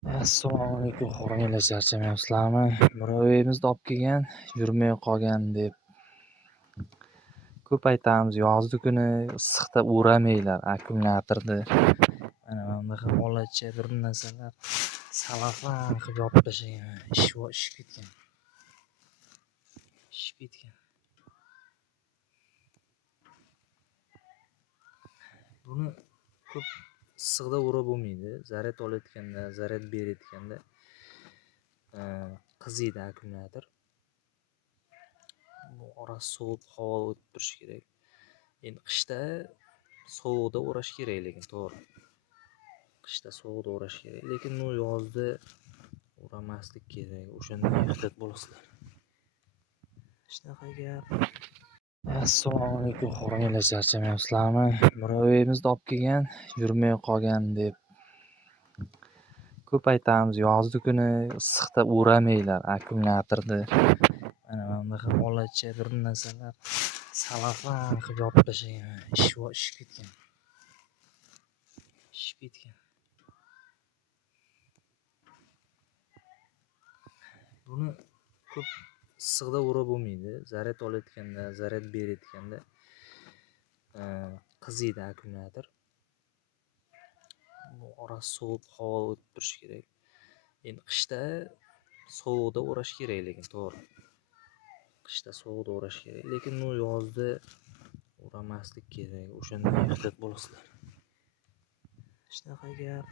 Assalomu alaykum, xo'ranglar, charchamayapsizlarmi? Murobbiyimizni olib kelgan, yurmay qolgan deb ko'p aytamiz. Yozgi kuni issiqda uramanglar akkumulyatorni. Mana bunaqa olacha bir narsalar salafan qilib yopib tashlagan. Ishib ketgan. Buni ko'p issiqda urib bo'lmaydi. Zaryad olayotganda, zaryad berayotganda qiziydi akkumulyator. Bu orasi sovib havo o'tib turishi kerak. Endi qishda sovuqda o'rash kerak, lekin to'g'ri. Qishda sovuqda o'rash kerak, lekin bu yozda o'ramaslik kerak. O'shandan ehtiyot bo'lasizlar. Shunaqa gap. Assalomu alaykum, xo'ranglar, charchamayapsizlarmi? Murobbiyimizni olib kelgan, yurmay qolgan deb ko'p aytamiz. Yozgi kuni issiqda uramanglar akkumulyatorni. Mana bunaqa olacha bir narsalar salafan qilib yopib tashlagan. Ishib ketgan. Buni ko'p issiqda urib bo'lmaydi. Zaryad olayotganda, zaryad berayotganda qiziydi akkumulyator. Bu orasi sovib havo o'tib turishi kerak. Endi qishda sovuqda o'rash kerak, lekin to'g'ri. Qishda sovuqda o'rash kerak, lekin bu yozda o'ramaslik kerak. O'shandan ehtiyot bo'lasizlar. Shunaqa gap.